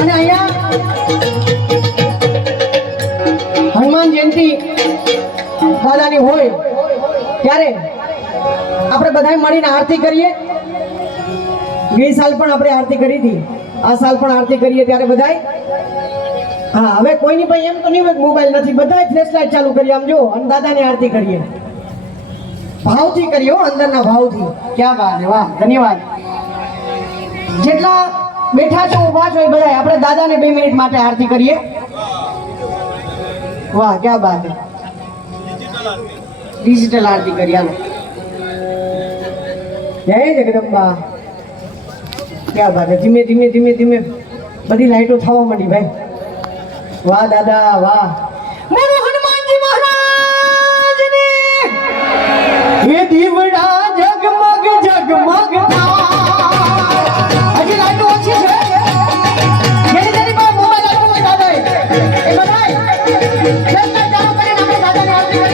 અને અહીંયા હનુમાન જયંતિ દાદાની હોય ત્યારે આપણે બધા મળીને આરતી કરીએ. ગઈ સાલ પણ આપણે આરતી કરી હતી, આ સાલ પણ આરતી કરીએ ત્યારે બધાય. હા, હવે કોઈની ભાઈ એમ તો નહીં હોય મોબાઈલ નથી, બધાય ફ્લેશ લાઈટ ચાલુ કરી આમ જો અને દાદાની આરતી કરીએ. ભાવથી કરીએ, અંદરના ભાવથી. ક્યાં વાત છે, વાહ, ધન્યવાદ. જેટલા બેઠા છો ઊભા છો એ બધાય આપણે દાદાને 2 મિનિટ માટે આરતી કરીએ. વાહ, ક્યાં બાત છે. ડિજિટલ આરતી કરી, હાલો. જય જગદંબા. ક્યાં બાત છે. ધીમે ધીમે ધીમે ધીમે બધી લાઈટો થવા માંડી ભાઈ. વાહ દાદા વાહ. બોલો હનુમાનજી મહારાજની. એ દીવડા જગમગ જગમગ